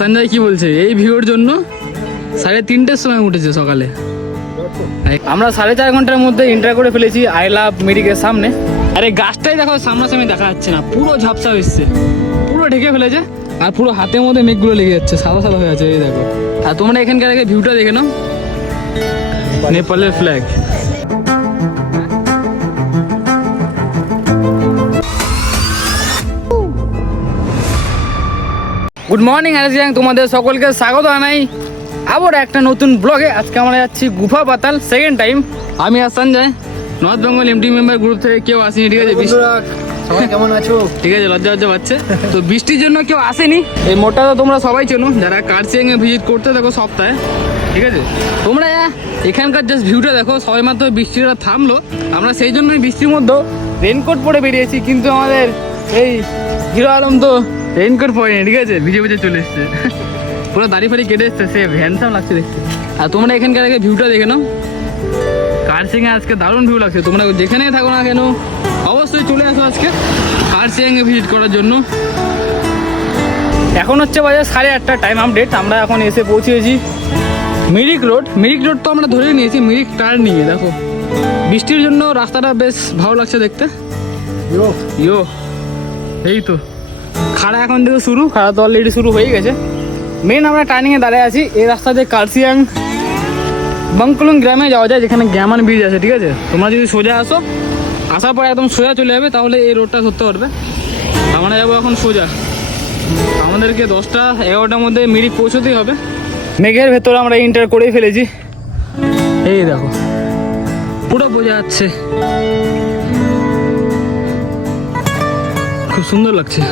সঞ্জয় কি বলছে এই ভিউর জন্য 3:30টার সময় উঠেছে সকালে। আমরা 4.5 ঘন্টার মধ্যে এন্টার করে ফেলেছি আই লাভ মিরিকের সামনে। আরে গাছটাই দেখো সামনাসামনি দেখা যাচ্ছে না, পুরো ঝাপসা হচ্ছে, পুরো ঢেকে ফেলেছে। আর পুরো হাতের মধ্যে মেঘগুলো লেগে যাচ্ছে, সাদা সাদা হয়ে আছে এই দেখো। আর তোমরা এখানকার আগে ভিউটা দেখে নাও, নেপালের ফ্ল্যাগ। গুড মর্নিং আরিজিয়াং, তোমাদের সকলকে স্বাগত জানাই আবার একটা নতুন ব্লগে। আজকে আমরা যাচ্ছি গুফা পাতাল সেকেন্ড টাইম। আমি আর Sanjay north Bengal MT member group থেকে কেউ আসেনি, ঠিক আছে? সবাই কেমন আছো? ঠিক আছে, লজ্জা লজ্জা পাচ্ছে তো বৃষ্টির জন্য কেউ আসেনি। এই মোড়টা তো তোমরা সবাই চেনো যারা কার্সিয়াংয়ে ভিজিট করতে দেখো সপ্তাহে, ঠিক আছে? তোমরা এখানকার জাস্ট ভিউটা দেখো। সবাই মাত্র বৃষ্টিটা থামলো, আমরা সেই জন্যই বৃষ্টির মধ্যেও রেনকোট পরে বেরিয়েছি, কিন্তু আমাদের এই হিরো আলম তো রেনকোট পরেনি, ঠিক আছে? ভিজে ভিজে চলে এসছে, পুরো দাড়ি ফাড়ি কেটে এসছে, সে হ্যান্ডসাম লাগছে দেখতে। আর তোমরা এখানকার আগে ভিউটা দেখে নাও, কার্সিয়াংয়ে আজকে দারুণ ভিউ লাগছে। তোমরা যেখানেই থাকো না কেন অবশ্যই চলে আসো আজকে কার্সিয়াংয়ে ভিজিট করার জন্য। এখন হচ্ছে বাজে 8:30 টাইম আপডেট। আমরা এখন এসে পৌঁছেছি মিরিক রোড। মিরিক রোড তো আমরা ধরে নিয়েছি মিরিক টার্নিংয়ে। দেখো বৃষ্টির জন্য রাস্তাটা বেশ ভালো লাগছে দেখতে। ইয়ো এই তো খাড়া এখন থেকে শুরু, খাড়া তো অলরেডি শুরু হয়ে গেছে। মেন আমরা টার্নিংয়ে দাঁড়িয়ে আছি। এই রাস্তা দিয়ে কার্সিয়াং বাংকুলুং গ্রামে যাওয়া যায়, যেখানে গ্যামান ব্রিজ আছে, ঠিক আছে? তোমরা যদি সোজা আসো, আসার পরে একদম সোজা চলে যাবে, তাহলে এই রোডটা ধরতে পারবে। আমরা যাবো এখন সোজা। আমাদেরকে 10টা-11টার মধ্যে মিরিক পৌঁছতেই হবে। মেঘের ভেতরে আমরা এন্টার করেই ফেলেছি। এই দেখো পুরো বোঝা যাচ্ছে, খুব সুন্দর লাগছে।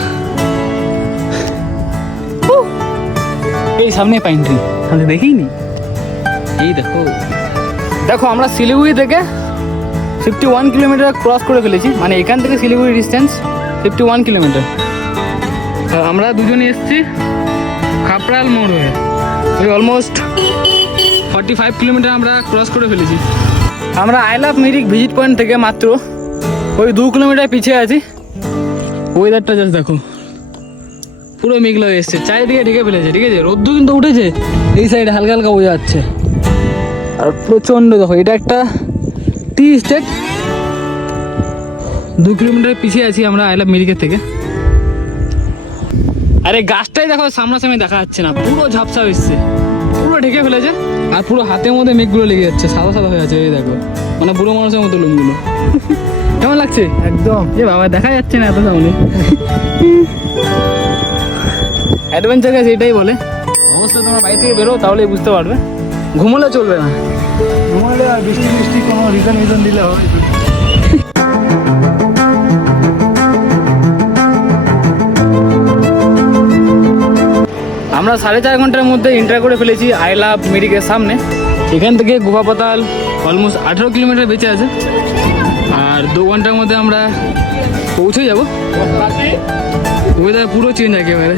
এই সামনে পাইন ট্রি, আমি দেখিনি। এই দেখো দেখো আমরা শিলিগুড়ি থেকে 51 কিলোমিটার ক্রস করে ফেলেছি, মানে এখান থেকে শিলিগুড়ি ডিস্টেন্স 51 কিলোমিটার। আমরা দুজনে এসেছি খাপড়াল মোড় হয়ে, ওই অলমোস্ট 45 কিলোমিটার আমরা ক্রস করে ফেলেছি। আমরা I love Mirik visit point থেকে মাত্র ওই 2 কিলোমিটার পিছিয়ে আছি। ওয়েদারটা জাস্ট দেখো, পুরো মেঘলা হয়ে এসছে, চারিদিকে ঢেকে ফেলেছে, ঠিক আছে? রোদ্দু কিন্তু উঠেছে, এই সাইডে হালকা হালকা বোঝা যাচ্ছে। আর প্রচণ্ড দেখো, এটা একটা টি স্টেট। 2 কিলোমিটার পিছিয়ে আছি আমরা আই লাভ মিরিকের থেকে। আরে গাছটাই দেখো সামনাসামনি দেখা যাচ্ছে না, পুরো ঝাপসা হচ্ছে, পুরো ঢেকে ফেলেছে। আর পুরো হাতের মধ্যে মেঘগুলো লেগে যাচ্ছে, সাদা সাদা হয়ে আছে। এই দেখো, মানে বুড়ো মানুষের মতো লোকগুলো। কেমন লাগছে? একদম এ বাবা, দেখা যাচ্ছে না এত সামনে। অ্যাডভেঞ্চার গাছ এটাই বলে। অবশ্যই তোমরা বাড়ি থেকে বেরো, তাহলেই বুঝতে পারবে। ঘুমোলে চলবে না, ঘুমালে আর বৃষ্টি কোনো রিজন দিলে হবে। আমরা 4.5 ঘন্টার মধ্যে এন্টার করে ফেলেছি আই লাভ মিরিকের সামনে। এখান থেকে গুফা পাতাল অলমোস্ট 18 কিলোমিটার বেঁচে আছে, আর 2 ঘন্টার মধ্যে আমরা পৌঁছে যাবো। ওয়েদার পুরো চেঞ্জ একেবারে।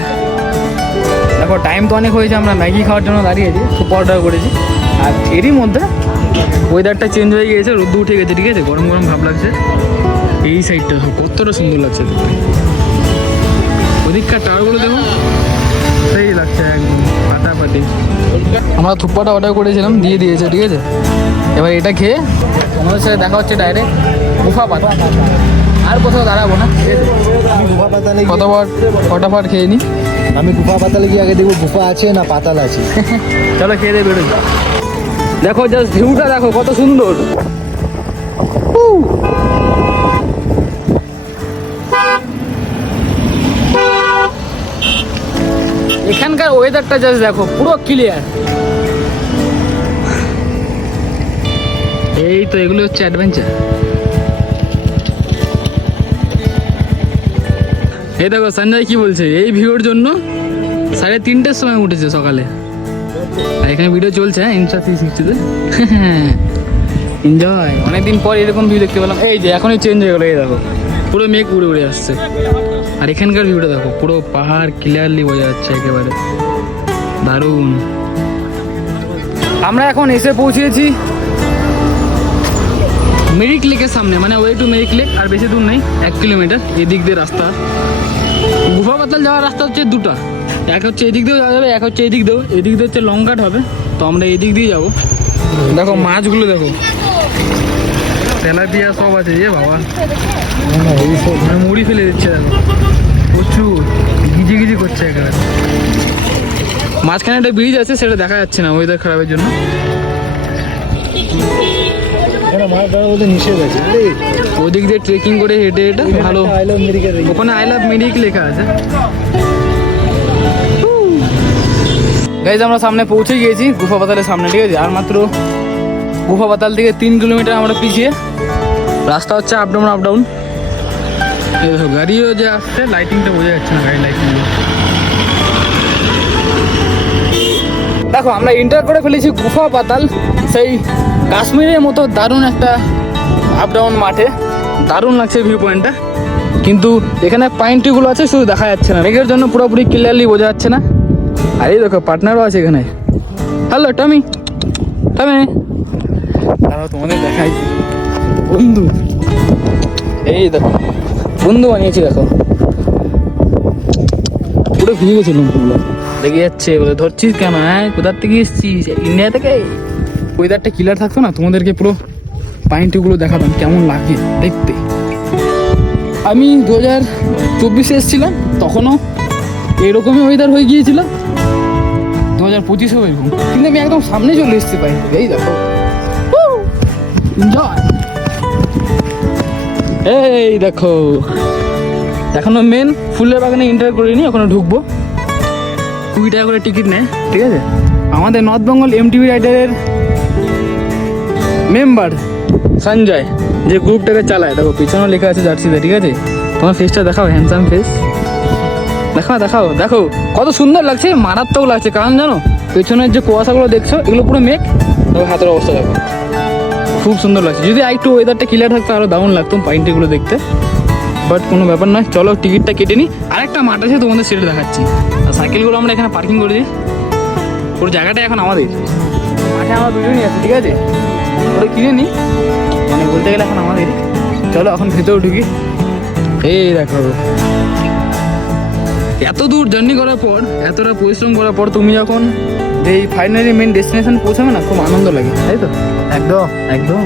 দেখো টাইম তো অনেক হয়েছে, আমরা ম্যাগি খাওয়ার জন্য দাঁড়িয়েছি, সুপ অর্ডার করেছি। আর এরই মধ্যে ওয়েদারটা চেঞ্জ হয়ে গিয়েছে, রোদ্দু উঠে গেছে, ঠিক আছে? গরম গরম ভাব লাগছে। এই সাইডটা কতটা সুন্দর লাগছে দেখতে। ওদিককার টাওয়ারগুলো দেখো, সেই লাগছে একদম পাতাপাতি। আমরা থুপ্পাটা অর্ডার করেছিলাম, দিয়ে দিয়েছে, ঠিক আছে? এবার এটা খেয়ে আমাদের সাথে দেখা হচ্ছে ডাইরেক্ট গুফা পাতাল। আর কোথাও দাঁড়াবো না, ঠিক আছে? আমি গুফা পাতালে ফটাফট খেয়ে নিই। আমি গুফা পাতালে গিয়ে আগে দেখবো গুফা আছে না পাতাল আছে। চলো খেয়ে দিয়ে বেরোই। দেখো জাস্ট ভিউটা দেখো কত সুন্দর। এখানকার ওয়েদারটা জাস্ট দেখো, পুরো ক্লিয়ার। এই তো এগুলো হচ্ছে অ্যাডভেঞ্চার। এই দেখো সঞ্জয় কি বলছে এই ভিউর জন্য 3:30টার সময় উঠেছে সকালে। আর এখানে ভিডিও চলছে, হ্যাঁ, ইনস্টা 360-তে। এনজয়, অনেকদিন পর এরকম ভিউ দেখতে পেলাম। এই যে এখনই চেঞ্জ হয়ে গেলো, এই দেখো পুরো মেঘ উড়ে উড়ে আসছে। আর এখানকার ভিউটা দেখো, পুরো পাহাড় ক্লিয়ারলি বোঝা যাচ্ছে, একেবারে দারুণ। আমরা এখন এসে পৌঁছেছি মিরিক লেকের সামনে, মানে ওয়ে টু মিরিক লেক। আর বেশি দূর নেই, 1 কিলোমিটার এদিক দিয়ে রাস্তা। গুফা পাতাল যাওয়ার রাস্তা হচ্ছে 2টা, এক হচ্ছে এদিক দিয়েও যাওয়া যাবে, এক হচ্ছে এদিক দিয়ে হচ্ছে লং কাট হবে, তো আমরা এদিক দিয়ে যাবো। দেখো মাছগুলো দেখো, তেলাপিয়া সব আছে এ বাবা, মানে মুড়ি ফেলে দিচ্ছে দেখো, প্রচুর গিজি গিজি করছে একেবারে। মাঝখানে একটা ব্রিজ আছে, সেটা দেখা যাচ্ছে না ওয়েদার খারাপের জন্য। মাছ ধরা বলতে নিষেধ আছে। ওদিক দিয়ে ট্রেকিং করে হেঁটে হেঁটে ভালো, ওখানে আই লাভ মেডিক লেখা আছে। গাইজ আমরা সামনে পৌঁছে গিয়েছি গুফা পাতালের সামনে, ঠিক আছে। আর মাত্র গুফা পাতাল থেকে 3 কিলোমিটার আমরা পিছিয়ে। রাস্তা হচ্ছে আপ ডাউন। এই দেখো গাড়িও যে আসছে, লাইটিংটা বোঝা যাচ্ছে না, গাড়ির লাইটিং। দেখো আমরা এন্টার করে ফেলেছি গুফা পাতাল, সেই কাশ্মীরের মতো দারুণ একটা আপ ডাউন মাঠে। দারুণ লাগছে ভিউ পয়েন্টটা, কিন্তু এখানে পাইন ট্রিগুলো আছে শুধু দেখা যাচ্ছে না, মেঘের জন্য পুরোপুরি ক্লিয়ারলি বোঝা যাচ্ছে না। আর এই দেখো পার্টনারও আছে এখানে। হ্যালো টমি, তারাও তোমাদের দেখাই বন্ধু, এই দেখো বন্ধু বানিয়েছি দেখো, পুরো ভিজে গেছিল পুরো, দেখে যাচ্ছে বলে ধরছিস কেন, হ্যাঁ কোথার থেকে এসছিস, ইন্ডিয়া থেকে। ওয়েদারটা ক্লিয়ার থাকতো না, তোমাদেরকে পুরো পাইন ট্রিগুলো দেখাতাম কেমন লাগে দেখতে। আমি 2024 এসেছিলাম, তখনও এরকমই ওয়েদার হয়ে গিয়েছিল, 2025-এও এরকম, কিন্তু আমি একদম সামনে চলে এসেছি পাইন ট্রি। এই দেখো এনজয়। এই দেখো এখনো মেন ফুলের বাগানে এন্টার করিনি, ওখানে ঢুকবো। 20 টাকা করে টিকিট নেয়, ঠিক আছে। আমাদের নর্থ বেঙ্গল এমটিভি রাইডারের মেম্বার সঞ্জয় যে গ্রুপটাকে চালায়, দেখো পিছনেও লেখা আছে জার্সিতে, ঠিক আছে। তোমার ফেসটা দেখাও, হ্যান্ডসাম ফেস দেখাও দেখো কত সুন্দর লাগছে, মারাত্মক লাগছে। কারণ জানো পেছনের যে কুয়াশাগুলো দেখছো, এগুলো পুরো মেঘ, তবে হাতের অবস্থা দেখো, খুব সুন্দর লাগছে। যদি একটু ওয়েদারটা ক্লিয়ার থাকতো আরও দারুণ লাগতো পাইন ট্রিগুলো দেখতে, বাট কোনো ব্যাপার নয়। চলো টিকিটটা কেটে নিই। আরেকটা মাঠ আছে তোমাদের সেটা দেখাচ্ছি। আর সাইকেলগুলো আমরা এখানে পার্কিং করেছি, পুরো জায়গাটা এখন আমাদের। মাঠে আমরা দুজনই আছি, ঠিক আছে। ওটা কিনে নিই, মানে বলতে গেলে এখন আমাদের। চলো এখন ভেতরে ঢুকি। এই দেখো এত দূর জার্নি করার পর, এতটা পরিশ্রম করার পর তুমি যখন এই ফাইনালি মেন ডেস্টিনেশন পৌঁছাবে না, খুব আনন্দ লাগে, তাই তো। একদম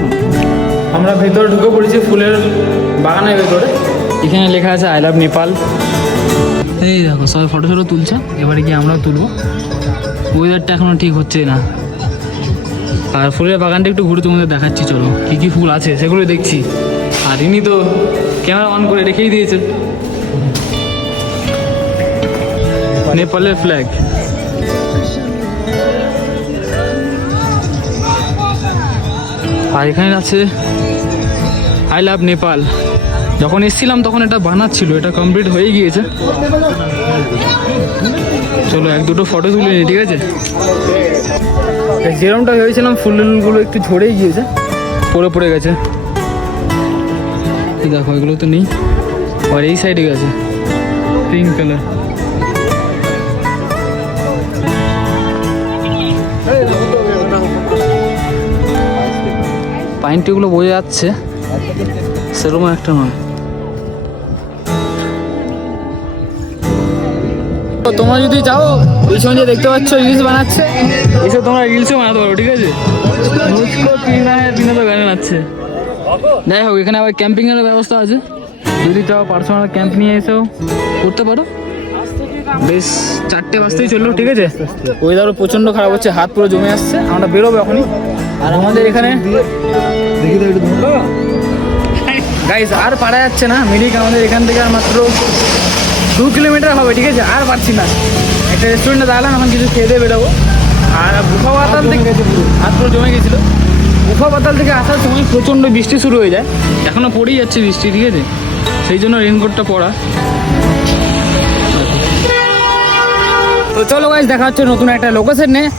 আমরা ভেতরে ঢুকে পড়েছি ফুলের বাগানের ভেতরে। এখানে লেখা আছে আই লাভ নেপাল। এই দেখো সবাই ফটো তুলছে, এবারে গিয়ে আমরাও তুলবো। ওয়েদারটা এখনো ঠিক হচ্ছে না, আর ফুলের বাগানটা একটু ঘুরে তোমাদের দেখাচ্ছি। চলো কী কী ফুল আছে সেগুলো দেখছি। আর ইনি তো ক্যামেরা অন করে রেখেই দিয়েছে, নেপালের ফ্ল্যাগ। আর এখানে আছে আই লাভ নেপাল। যখন এসেছিলাম তখন এটা বানাচ্ছিল, এটা কমপ্লিট হয়ে গিয়েছে। চলো 1-2 ফটো তুলে নিই, ঠিক আছে। যেরকমটা ভেবেছিলাম ফুলগুলো একটু ঝরেই গিয়েছে, পড়ে গেছে। দেখো এগুলো তো নেই, আর এই সাইডে গেছে পিঙ্ক কালার। পাইন ট্রিগুলো বোঝা যাচ্ছে, সেরকম একটা নয়। তোমরা যদি চাও পিছনে যে দেখতে পাচ্ছ রিলস বানাচ্ছে, এসব তোমরা রিলসও বানাতে পারো, ঠিক আছে। গানে নাচছে। যাই হোক এখানে আবার ক্যাম্পিং এর ব্যবস্থা আছে, যদি চাও পার্সোনাল ক্যাম্প নিয়ে এসেও করতে পারো। বেশ 4টে বাজতেই চললো, ঠিক আছে। ওয়েদারও প্রচণ্ড খারাপ হচ্ছে, হাত পুরো জমে আসছে। আমরা বেরোবো এখনই। আর আমাদের এখানে গাইস আর পারা যাচ্ছে না, মিরিক আমাদের এখান থেকে আর মাত্র 2 কিলোমিটার হবে, ঠিক আছে। আর পারছি না। একটা রেস্টুরেন্টে দাঁড়ালাম, এখন কিছু খেয়ে দিয়ে বেরোবো। আর গুফা পাতাল থেকে হাত পুরো জমে গেছিলো। গুফা পাতাল থেকে আসার সময় প্রচণ্ড বৃষ্টি শুরু হয়ে যায়, এখনও পড়েই যাচ্ছে বৃষ্টি, ঠিক আছে। সেই জন্য রেনকোটটা পরা। তো চলো গাইস দেখা হচ্ছে নতুন একটা লোকেশন নিয়ে।